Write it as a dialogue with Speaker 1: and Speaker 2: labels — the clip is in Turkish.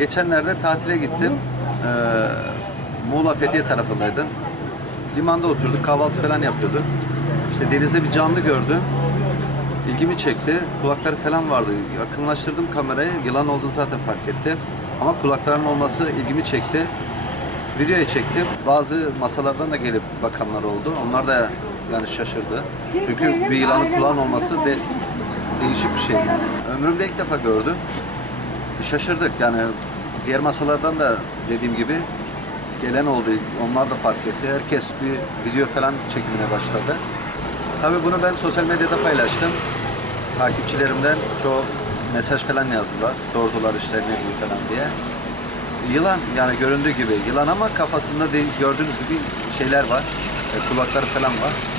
Speaker 1: geçenlerde tatile gittim. Ee, Muğla Fethiye tarafındaydım. Limanda oturduk, kahvaltı falan yapıyorduk. İşte denizde bir canlı gördüm. İlgimi çekti. Kulakları falan vardı. Yakınlaştırdım kamerayı. Yılan olduğunu zaten fark ettim. Ama kulaklarının olması ilgimi çekti. Videoya çektim. Bazı masalardan da gelip bakanlar oldu. Onlar da yani şaşırdı. Çünkü bir yılanın kulağın olması de, değişik bir şey yani. Ömrümde ilk defa gördüm. Şaşırdık yani diğer masalardan da dediğim gibi gelen oldu. Onlar da fark etti. Herkes bir video falan çekimine başladı. Tabii bunu ben sosyal medyada paylaştım. Takipçilerimden çoğu mesaj falan yazdılar. Sordular işte ne bu falan diye. Yılan yani göründüğü gibi yılan ama kafasında değil, gördüğünüz gibi şeyler var. E, kulakları falan var.